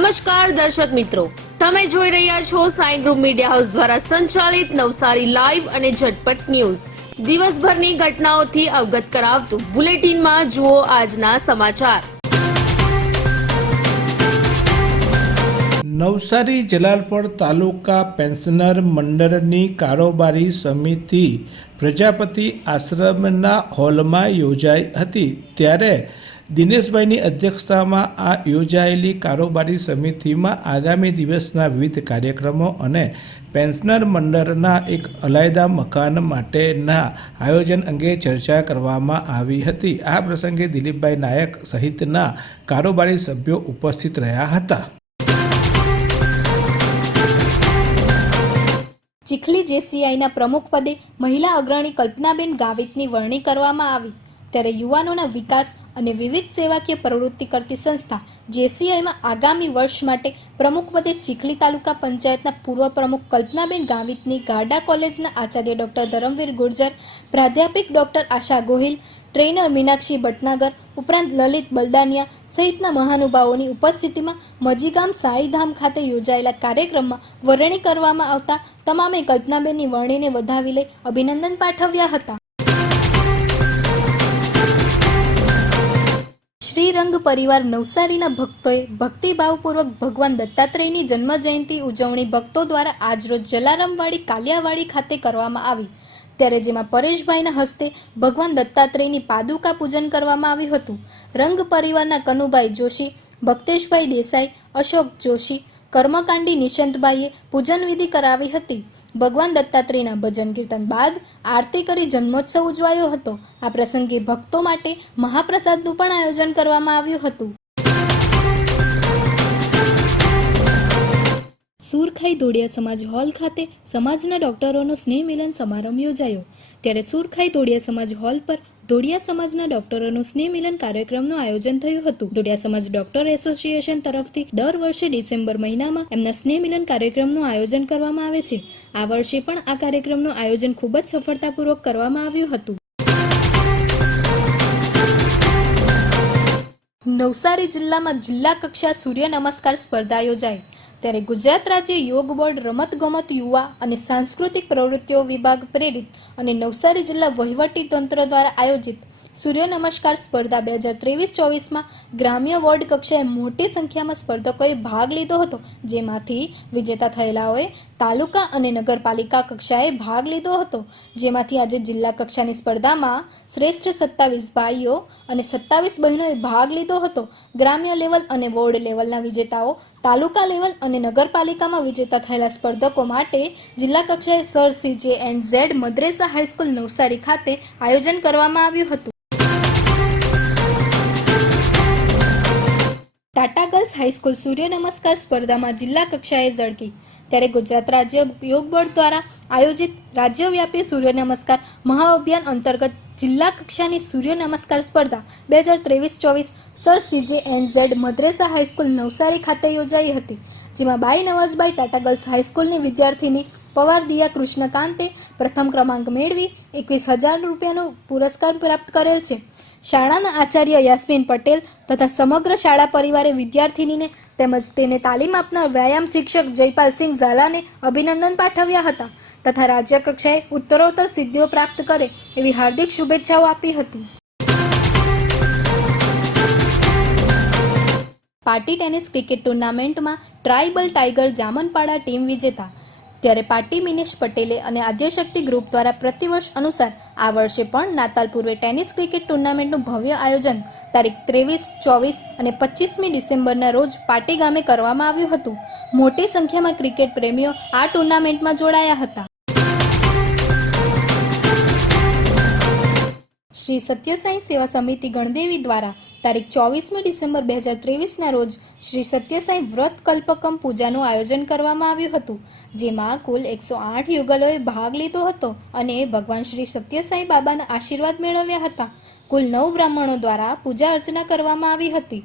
નમસ્કાર દર્શક મિત્રો. તમે જોઈ રહ્યા છો સાઈ ગ્રુપ મીડિયા હાઉસ દ્વારા સંચાલિત નવસારી લાઈવ અને ઝટપટ ન્યૂઝ. દિવસભરની ઘટનાઓથી અવગત કરાવતું બુલેટિનમાં જુઓ આજના સમાચાર. નવસારી જલાલપોર તાલુકા પેન્શનર મંડળની કારોબારી સમિતિ પ્રજાપતિ આશ્રમના હોલમાં યોજાઈ હતી. ત્યારે દિનેશભાઈની અધ્યક્ષતામાં આ યોજાયેલી કારોબારી સમિતિમાં આગામી દિવસના વિવિધ કાર્યક્રમો અને પેન્શનર મંડળના એક અલાયદા મકાન માટેના આયોજન અંગે ચર્ચા કરવામાં આવી હતી. આ પ્રસંગે દિલીપભાઈ નાયક સહિતના કારોબારી સભ્યો ઉપસ્થિત રહ્યા હતા. ચીખલી જેસીઆઈના પ્રમુખ પદે મહિલા અગ્રણી કલ્પનાબેન ગાવિતની વરણી કરવામાં આવી. ત્યારે યુવાનોના વિકાસ અને વિવિધ સેવાકીય પ્રવૃત્તિ કરતી સંસ્થા જેસીઆઈમાં આગામી વર્ષ માટે પ્રમુખ પદે ચીખલી તાલુકા પંચાયતના પૂર્વ પ્રમુખ કલ્પનાબેન ગાવિતની ગાડા કોલેજના આચાર્ય ડોક્ટર ધરમવીર ગુર્જર, પ્રાધ્યાપક ડોક્ટર આશા ગોહિલ, ટ્રેનર મીનાક્ષી ભટનાગર, ઉપરાંત લલિત બલદાનિયા સહિતના મહાનુભાવોની ઉપસ્થિતિમાં મજીગામ સાઈધામ ખાતે યોજાયેલા કાર્યક્રમમાં વરણી કરવામાં આવતા તમામે કલ્પનાબેનની વરણીને વધાવી લઈ અભિનંદન પાઠવ્યા હતા. શ્રીરંગ પરિવાર નવસારીના ભક્તોએ ભક્તિભાવપૂર્વક ભગવાન દત્તાત્રેયની જન્મ જયંતિ ઉજવણી ભક્તો દ્વારા આજરોજ જલારામવાડી, કાલિયાવાડી ખાતે કરવામાં આવી. ત્યારે જેમાં પરેશભાઈના હસ્તે ભગવાન દત્તાત્રેયની પાદુકા પૂજન કરવામાં આવ્યું હતું. રંગ પરિવારના કનુભાઈ જોશી, ભક્તેશભાઈ દેસાઈ, અશોક જોશી, કર્મકાંડી નિશંતભાઈએ પૂજન વિધિ કરાવી હતી. ભગવાન દત્તાત્રેયના ભજન કીર્તન બાદ આરતી કરી જન્મોત્સવ ઉજવાયો હતો. આ પ્રસંગે ભક્તો માટે મહાપ્રસાદનું પણ આયોજન કરવામાં આવ્યું હતું. સુરખાઈ ધોડિયા સમાજ હોલ ખાતે સમાજના ડોક્ટરોનો સ્નેહ મિલન સમારંભ યોજાયો. ત્યારે સુરખાઈ ધોડિયા સમાજ હોલ પર દોડિયા સમાજના ડોક્ટરોનું સ્નેહ મિલન કાર્યક્રમનું આયોજન થયું હતું. દોડિયા સમાજ ડોક્ટર એસોસિએશન તરફથી દર વર્ષે ડિસેમ્બર મહિનામાં એમના સ્નેહ મિલન કાર્યક્રમનું આયોજન કરવામાં આવે છે. આ વર્ષે પણ આ કાર્યક્રમનું આયોજન ખૂબ જ સફળતાપૂર્વક કરવામાં આવ્યું હતું. નવસારી જિલ્લામાં જિલ્લા કક્ષા સૂર્ય નમસ્કાર સ્પર્ધા યોજાઈ. ત્યારે ગુજરાત રાજ્ય યોગ બોર્ડ રમતગમત યુવા અને સાંસ્કૃતિક પ્રવૃત્તિઓ વિભાગ પ્રેરિત અને નવસારી જિલ્લા વહીવટી તંત્ર દ્વારા આયોજિત સૂર્ય નમસ્કાર સ્પર્ધા બે હજાર ત્રેવીસ ચોવીસમાં ગ્રામ્ય વોર્ડ કક્ષાએ મોટી સંખ્યામાં સ્પર્ધકોએ ભાગ લીધો હતો, જેમાંથી વિજેતા થયેલાઓએ તાલુકા અને નગરપાલિકા કક્ષાએ ભાગ લીધો હતો. જેમાંથી આજે જિલ્લા કક્ષાની સ્પર્ધામાં શ્રેષ્ઠ સત્તાવીસ ભાઈઓ અને સત્તાવીસ બહેનોએ ભાગ લીધો હતો. ગ્રામ્ય લેવલ અને વોર્ડ લેવલના વિજેતાઓ તાલુકા લેવલ અને નગરપાલિકામાં વિજેતા થયેલા સ્પર્ધકો માટે જિલ્લા કક્ષાએ sir CJ and Z Madresa high school Navsari ખાતે આયોજન કરવામાં આવ્યું હતું. ટાટા ગર્લ્સ હાઈસ્કૂલ સૂર્ય નમસ્કાર સ્પર્ધામાં જિલ્લા કક્ષાએ ઝળકી. ત્યારે ગુજરાત રાજ્ય યોગ બોર્ડ દ્વારા આયોજિત રાજ્યવ્યાપી સૂર્ય નમસ્કાર મહાઅભિયાન અંતર્ગત જિલ્લા કક્ષાની સૂર્ય નમસ્કાર સ્પર્ધા બે હજાર ત્રેવીસ ચોવીસ sir CJ and Z Madresa high school Navsari ખાતે યોજાઈ હતી, જેમાં બાઈ નવાઝબાઈ ટાટા ગર્લ્સ હાઈસ્કૂલની વિદ્યાર્થીની પવાર દિયા કૃષ્ણકાંતે પ્રથમ ક્રમાંક મેળવી એકવીસ હજાર રૂપિયાનો પુરસ્કાર પ્રાપ્ત કરેલ છે. શાળાના આચાર્ય યાસ્મીન પટેલ તથા સમગ્ર શાળા પરિવારે વિદ્યાર્થીનીને તેમજ તેને તાલીમ આપનાર વ્યાયામ શિક્ષક જયપાલસિંહ ઝાલાને અભિનંદન પાઠવ્યા હતા તથા રાજ્ય કક્ષાએ ઉત્તરોત્તર સિદ્ધિઓ પ્રાપ્ત કરે એવી હાર્દિક શુભેચ્છાઓ આપી હતી. પાર્ટી ટેનિસ ક્રિકેટ ટુર્નામેન્ટમાં ટ્રાઇબલ ટાઈગર જામનપાડા ટીમ વિજેતા ત્યારે પાર્ટી મિનેશ પટેલે અને આદ્યશક્તિ ગ્રુપ દ્વારા પ્રતિવર્ષ અનુસાર આ વર્ષે પણ નાતાલ પૂર્વે ટેનિસ ક્રિકેટ ટુર્નામેન્ટનું ભવ્ય આયોજન તારીખ ત્રેવીસ, ચોવીસ અને પચીસમી ડિસેમ્બરના રોજ પાટી ગામે કરવામાં આવ્યું હતું. મોટી સંખ્યામાં ક્રિકેટ પ્રેમીઓ આ ટુર્નામેન્ટમાં જોડાયા હતા. શ્રી સત્યસાઈ સેવા સમિતિ ગણદેવી દ્વારા તારીખ ચોવીસમી ડિસેમ્બર બે હજાર ત્રેવીસના રોજ શ્રી સત્યસાઈ વ્રત કલ્પકમ પૂજાનું આયોજન કરવામાં આવ્યું હતું, જેમાં કુલ એકસો આઠ યુગલોએ ભાગ લીધો હતો અને ભગવાન શ્રી સત્યસાઈ બાબાના આશીર્વાદ મેળવ્યા હતા. કુલ નવ બ્રાહ્મણો દ્વારા પૂજા અર્ચના કરવામાં આવી હતી.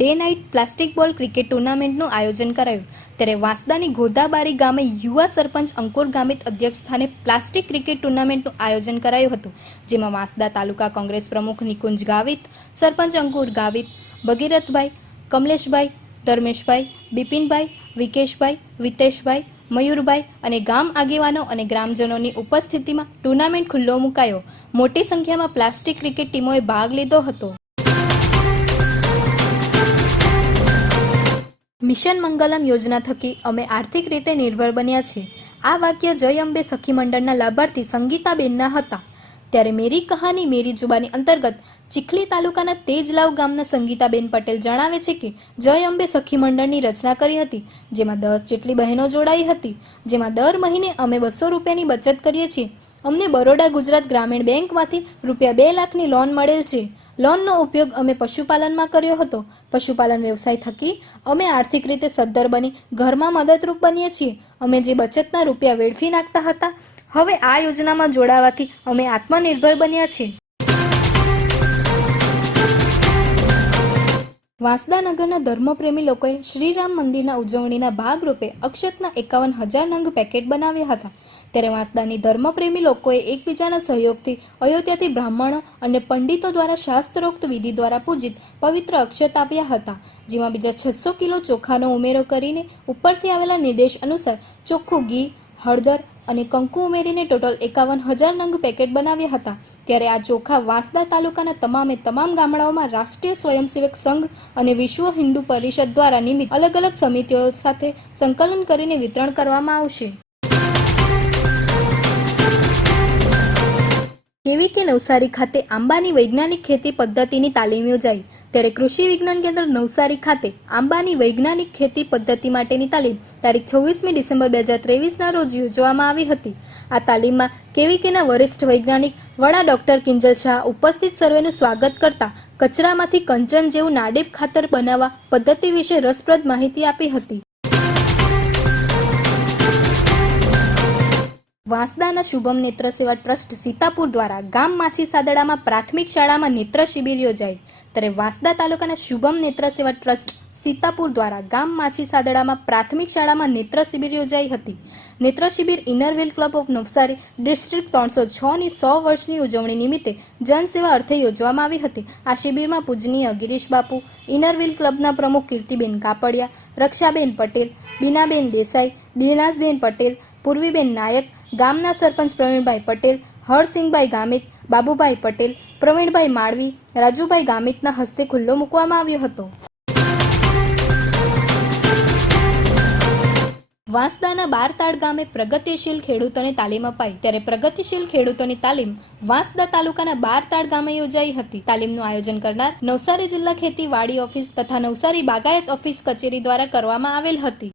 Day night plastic ball cricket ટુર્નામેન્ટનું આયોજન કરાયું. ત્યારે વાંસદાની ગોદાબારી ગામે યુવા સરપંચ અંકુર ગામિત અધ્યક્ષ સ્થાને પ્લાસ્ટિક ક્રિકેટ ટુર્નામેન્ટનું આયોજન કરાયું હતું, જેમાં વાંસદા તાલુકા કોંગ્રેસ પ્રમુખ નિકુંજ ગાવિત, સરપંચ અંકુર ગાવિત, ભગીરથભાઈ, કમલેશભાઈ, ધર્મેશભાઈ, બિપિનભાઈ, વિકેશભાઈ, વિતેશભાઈ, મયુરભાઈ અને ગામ આગેવાનો અને ગ્રામજનોની ઉપસ્થિતિમાં ટુર્નામેન્ટ ખુલ્લો મુકાયો. મોટી સંખ્યામાં પ્લાસ્ટિક ક્રિકેટ ટીમોએ ભાગ લીધો હતો. મિશન મંગલમ યોજના થકી અમે આર્થિક રીતે નિર્ભર બન્યા છીએ. આ વાક્ય જય અંબે સખી મંડળના લાભાર્થી સંગીતાબેનના હતા. ત્યારે મેરી કહાની મેરી જુબાની અંતર્ગત ચીખલી તાલુકાના તેજલાવ ગામના સંગીતાબેન પટેલ જણાવે છે કે જય અંબે સખી મંડળની રચના કરી હતી, જેમાં દસ જેટલી બહેનો જોડાઈ હતી, જેમાં દર મહિને અમે બસો રૂપિયાની બચત કરીએ છીએ. અમને બરોડા ગુજરાત ગ્રામીણ બેંકમાંથી રૂપિયા બે લાખની લોન મળેલ છે. લોનનો ઉપયોગ અમે પશુપાલનમાં કર્યો હતો. પશુપાલન વ્યવસાય થકી અમે આર્થિક રીતે સદ્ધર બની, ઘરમાં મદદરૂપ બનીએ છીએ. અમે જે બચતના રૂપિયા વેડફી નાખતા હતા, હવે આ યોજનામાં જોડાવાથી અમે આત્મનિર્ભર બન્યા છીએ. વાંસદા નગરના ધર્મપ્રેમી લોકોએ શ્રીરામ મંદિરના ઉજવણીના ભાગરૂપે અક્ષતના એકાવન હજાર નંગ પેકેટ બનાવ્યા હતા. ત્યારે વાંસદાની ધર્મપ્રેમી લોકોએ એકબીજાના સહયોગથી અયોધ્યાથી બ્રાહ્મણો અને પંડિતો દ્વારા શાસ્ત્રોક્ત વિધિ દ્વારા પૂજિત પવિત્ર અક્ષત આવ્યા હતા, જેમાં બીજા છસો કિલો ચોખાનો ઉમેરો કરીને ઉપરથી આવેલા નિર્દેશ અનુસાર ચોખ્ખું ઘી, હળદર અને કંકુ ઉમેરીને ટોટલ એકાવન હજાર નંગ પેકેટ બનાવ્યા હતા. ત્યારે આ ચોખા વાંસદા તાલુકાના તમામે તમામ ગામડાઓમાં રાષ્ટ્રીય સ્વયંસેવક સંઘ અને વિશ્વ હિન્દુ પરિષદ દ્વારા નિમિત્ત અલગ અલગ સમિતિઓ સાથે સંકલન કરીને વિતરણ કરવામાં આવશે. કેવી કે નવસારી ખાતે આંબાની વૈજ્ઞાનિક ખેતી પદ્ધતિની તાલીમ યોજાઈ. ત્યારે કૃષિ વિજ્ઞાન કેન્દ્ર નવસારી ખાતે આંબાની વૈજ્ઞાનિક ખેતી પદ્ધતિ માટેની તાલીમ તારીખ છવ્વીસમી ડિસેમ્બર બે હજાર ત્રેવીસના રોજ યોજવામાં આવી હતી. આ તાલીમમાં કેવીકેના વરિષ્ઠ વૈજ્ઞાનિક વડા ડોક્ટર કિંજલ શાહ ઉપસ્થિત સર્વેનું સ્વાગત કરતા કચરામાંથી કંચન જેવું નાડેબ ખાતર બનાવવા પદ્ધતિ વિશે રસપ્રદ માહિતી આપી હતી. વાંસદાના શુભમ નેત્ર સેવા ટ્રસ્ટ સીતાપુર દ્વારા ગામ માછી સાદડામાં પ્રાથમિક શાળામાં નેત્ર શિબિર યોજાઈ. ત્યારે વાંસદા તાલુકાના શુભમ નેત્ર સેવા ટ્રસ્ટ સીતાપુર દ્વારા ગામ માછી સાદડામાં પ્રાથમિક શાળામાં નેત્ર શિબિર યોજાઈ હતી. નેત્ર શિબિર inner wheel club of Navsari district ત્રણસો છ ની સો વર્ષની ઉજવણી નિમિત્તે જનસેવા અર્થે યોજવામાં આવી હતી. આ શિબિરમાં પૂજનીય ગિરીશ બાપુ, ઇનરવેલ ક્લબના પ્રમુખ કીર્તિબેન કાપડિયા, રક્ષાબેન પટેલ, બીનાબેન દેસાઈ દિનાસબેન પટેલ, પૂર્વીબેન નાયક ગામના સરપંચ પ્રવીણભાઈ પટેલ, હરસિંહભાઈ ગામિત, બાબુભાઈ પટેલ, પ્રવીણભાઈ માળવી, રાજુભાઈ ગામિતના હસ્તે ખુલ્લો મૂકવામાં આવ્યો હતો. વાંસદાના બારતાડ ગામે પ્રગતિશીલ ખેડૂતોને તાલીમ અપાઈ. ત્યારે પ્રગતિશીલ ખેડૂતોની તાલીમ વાંસદા તાલુકાના બારતાડ ગામે યોજાઈ હતી. તાલીમનું આયોજન કરનાર નવસારી જિલ્લા ખેતીવાડી ઓફિસ તથા નવસારી બાગાયત ઓફિસ કચેરી દ્વારા કરવામાં આવેલ હતી.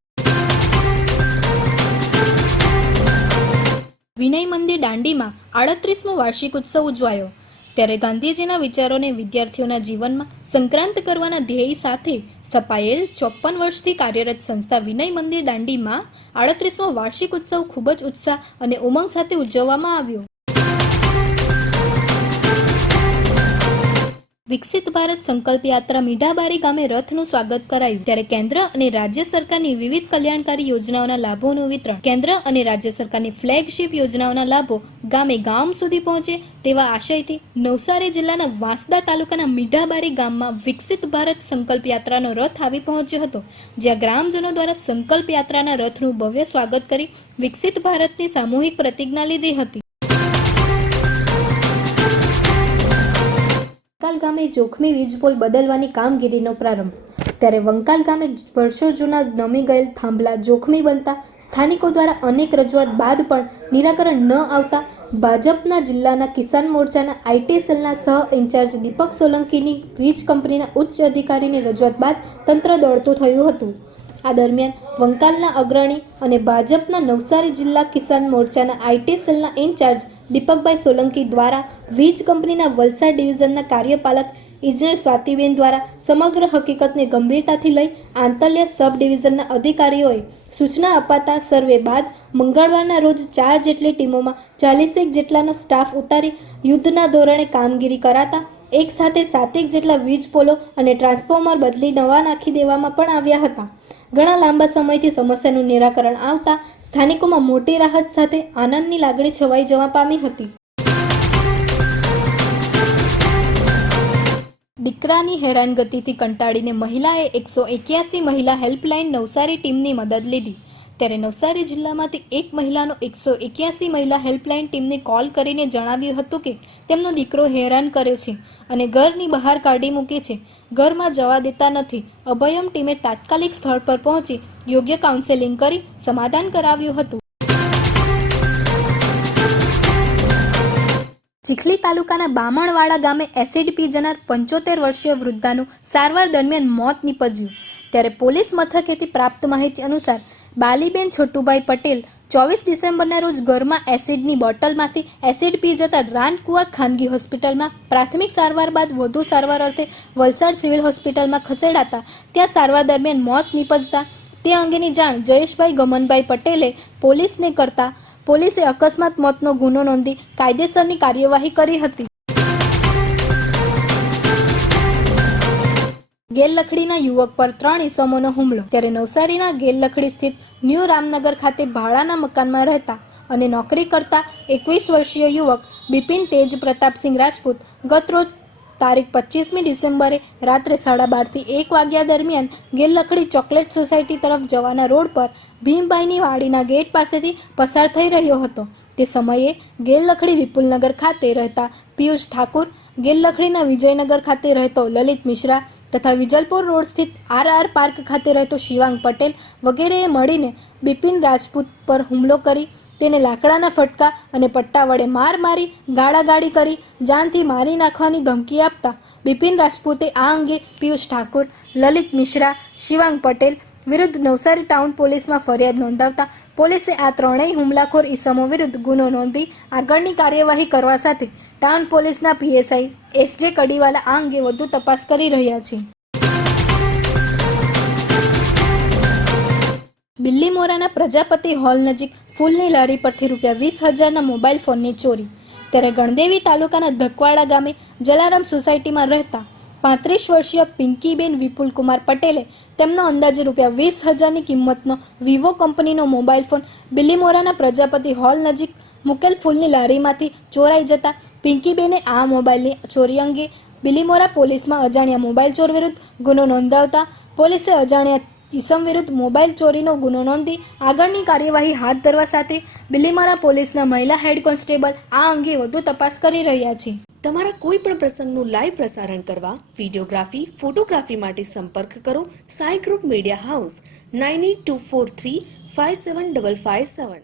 વિનય મંદિર દાંડીમાં આડત્રીસમો વાર્ષિક ઉત્સવ ઉજવાયો. ત્યારે ગાંધીજીના વિચારોને વિદ્યાર્થીઓના જીવનમાં સંક્રાંત કરવાના ધ્યેય સાથે સ્થપાયેલ ચોપન વર્ષથી કાર્યરત સંસ્થા વિનય મંદિર દાંડીમાં આડત્રીસમો વાર્ષિક ઉત્સવ ખૂબ જ ઉત્સાહ અને ઉમંગ સાથે ઉજવવામાં આવ્યો. વિકસિત ભારત સંકલ્પ યાત્રા મીઠાબારી ગામે રથનું સ્વાગત કરાયું. ત્યારે કેન્દ્ર અને રાજ્ય સરકારની વિવિધ કલ્યાણકારી યોજનાઓના લાભોનું વિતરણ, કેન્દ્ર અને રાજ્ય સરકારની ફ્લેગશિપ યોજનાઓના લાભો ગામે ગામ સુધી પહોંચે તેવા આશયથી નવસારી જિલ્લાના વાંસદા તાલુકાના મીઠાબારી ગામમાં વિકસિત ભારત સંકલ્પ યાત્રાનો રથ આવી પહોંચ્યો હતો, જ્યાં ગ્રામજનો દ્વારા સંકલ્પ યાત્રાના રથનું ભવ્ય સ્વાગત કરી વિકસિત ભારતની સામૂહિક પ્રતિજ્ઞા લીધી હતી. વંકાલ ગામે જોખમી વીજપોલ બદલવાની કામગીરીનો પ્રારંભ. ત્યારે વંકાલ ગામે વર્ષો જૂના નમી ગયેલ થાંભલા જોખમી બનતા સ્થાનિકો દ્વારા અનેક રજૂઆત બાદ પણ નિરાકરણ ન આવતા ભાજપના જિલ્લાના કિસાન મોરચાના આઈટી સેલના સહ ઇન્ચાર્જ દીપક સોલંકીની વીજ કંપનીના ઉચ્ચ અધિકારીની રજૂઆત બાદ તંત્ર દોડતું થયું હતું. આ દરમિયાન વંકાલના અગ્રણી અને ભાજપના નવસારી જિલ્લા કિસાન મોરચાના આઈટી સેલના ઇન્ચાર્જ દીપકભાઈ સોલંકી દ્વારા વીજ કંપનીના વલસાડ ડિવિઝનના કાર્યપાલક ઇજનેર સ્વાતિબેન દ્વારા સમગ્ર હકીકતને ગંભીરતાથી લઈ આંતલ્ય સબ ડિવિઝનના અધિકારીઓએ સૂચના અપાતા સર્વે બાદ મંગળવારના રોજ ચાર જેટલી ટીમોમાં ચાલીસેક જેટલાનો સ્ટાફ ઉતારી યુદ્ધના ધોરણે કામગીરી કરાતા, એક સાથે સાતેક જેટલા વીજ પોલો અને ટ્રાન્સફોર્મર બદલી નવા નાખી દેવામાં પણ આવ્યા હતા. ઘણા લાંબા સમયથી સમસ્યાનું નિરાકરણ આવતા સ્થાનિકોમાં મોટી રાહત સાથે આનંદની લાગણી છવાઈ જવા પામી હતી. દીકરાની હેરાનગતિથી કંટાળીને મહિલાએ એકસો એક્યાસી મહિલા હેલ્પલાઇન નવસારી ટીમની મદદ લીધી. ત્યારે નવસારી જિલ્લામાંથી એક મહિલાનો એકસો એક્યાસી મહિલા હેલ્પલાઇન ટીમને કોલ કરીને જણાવ્યું હતું કે તેમનો દીકરો હેરાન કરે છે અને ઘરની બહાર કાઢી મૂકે છે. ઘરમાં જવા દેતા નથી. અભયમ ટીમે તાત્કાલિક સ્થળ પર પહોંચી યોગ્ય કાઉન્સેલિંગ કરી સમાધાન કરાવ્યું હતું. ચીખલી તાલુકાના બામણવાડા ગામે એસિડ પી જનાર પંચોતેર વર્ષીય વૃદ્ધાનું સારવાર દરમિયાન મોત નીપજ્યું. ત્યારે પોલીસ મથકેથી પ્રાપ્ત માહિતી અનુસાર બાલીબેન છોટુભાઈ પટેલ ચોવીસ ડિસેમ્બરના રોજ ઘરમાં એસિડની બોટલમાંથી એસિડ પી જતા રાનકુવા ખાનગી હોસ્પિટલમાં પ્રાથમિક સારવાર બાદ વધુ સારવાર અર્થે વલસાડ સિવિલ હોસ્પિટલમાં ખસેડાતા, ત્યાં સારવાર દરમિયાન મોત નીપજતા, તે અંગેની જાણ જયેશભાઈ ગમનભાઈ પટેલે પોલીસને કરતા, પોલીસે અકસ્માત મોતનો ગુનો નોંધી કાયદેસરની કાર્યવાહી કરી હતી. ગેલલખડીના યુવક પર ત્રણ ઇસમોનો હુમલો. ત્યારે નવસારીના ગેલલખડી સ્થિત ન્યૂ રામનગર ખાતે ભાડાના મકાનમાં રહેતા અને નોકરી કરતા એકવીસ વર્ષીય યુવક બિપિન તેજ પ્રતાપસિંહ રાજપૂત ગતરોજ તારીખ પચીસમી ડિસેમ્બરે રાત્રે સાડા બારથી એક વાગ્યા દરમિયાન ગેલલખડી ચોકલેટ સોસાયટી તરફ જવાના રોડ પર ભીમભાઈની વાડીના ગેટ પાસેથી પસાર થઈ રહ્યો હતો. તે સમયે ગેલલખડી વિપુલનગર ખાતે રહેતા પિયુષ ઠાકુર ગેલલખડીના વિજયનગર ખાતે રહેતો લલિત મિશ્રા તથા વિજલપુર રોડ સ્થિત આર આર પાર્ક ખાતે રહેતો શિવાંગ પટેલ વગેરેએ મળીને બિપિન રાજપૂત પર હુમલો કરી, તેને લાકડાના ફટકા અને પટ્ટા વડે માર મારી, ગાળાગાળી કરી, જાનથી મારી નાખવાની ધમકી આપતા બિપિન રાજપૂતે આ અંગે પિયુષ ઠાકોર, લલિત મિશ્રા, શિવાંગ પટેલ વિરુદ્ધ નવસારી ટાઉન પોલીસમાં ફરિયાદ નોંધાવતા પોલીસે આ ત્રણેય હુમલાખોર ઈસમો વિરુદ્ધ ગુનો નોંધી આગળની કાર્યવાહી કરવા સાથે ટાઉન પોલીસના પીએસઆઈ એસજે કડીવાલા આ અંગે વધુ તપાસ કરી રહ્યા છે. બિલ્લીમોરાના પ્રજાપતિ હોલ નજીક ફૂલની લારી પરથી રૂપિયા વીસ હજારના મોબાઈલ ફોનની ચોરી. ત્યારે ગણદેવી તાલુકાના ધકવાડા ગામે જલારામ સોસાયટીમાં રહેતા પાંત્રીસ વર્ષીય પિંકીબેન વિપુલકુમાર પટેલે તેમનો અંદાજે રૂપિયા વીસ હજારની કિંમતનો વિવો કંપનીનો મોબાઈલ ફોન બિલીમોરાના પ્રજાપતિ હોલ નજીક મુકેલ ફૂલની લારીમાંથી ચોરાઈ જતા પિંકીબેને આ મોબાઈલની ચોરી અંગે બિલીમોરા પોલીસમાં અજાણ્યા મોબાઈલ ચોર વિરુદ્ધ ગુનો નોંધાવતા પોલીસે અજાણ્યા ઈસમ વિરુદ્ધ મોબાઈલ ચોરીનો ગુનો નોંધી આગળની કાર્યવાહી હાથ ધરવા સાથે બિલીમારા પોલીસના મહિલા હેડ કોન્સ્ટેબલ આ અંગે વધુ તપાસ કરી રહ્યા છે. તમારા કોઈ પણ પ્રસંગનું લાઈવ પ્રસારણ કરવા વિડીયોગ્રાફી, ફોટોગ્રાફી માટે સંપર્ક કરો Sai group media house, nine eight two four three five seven double five seven.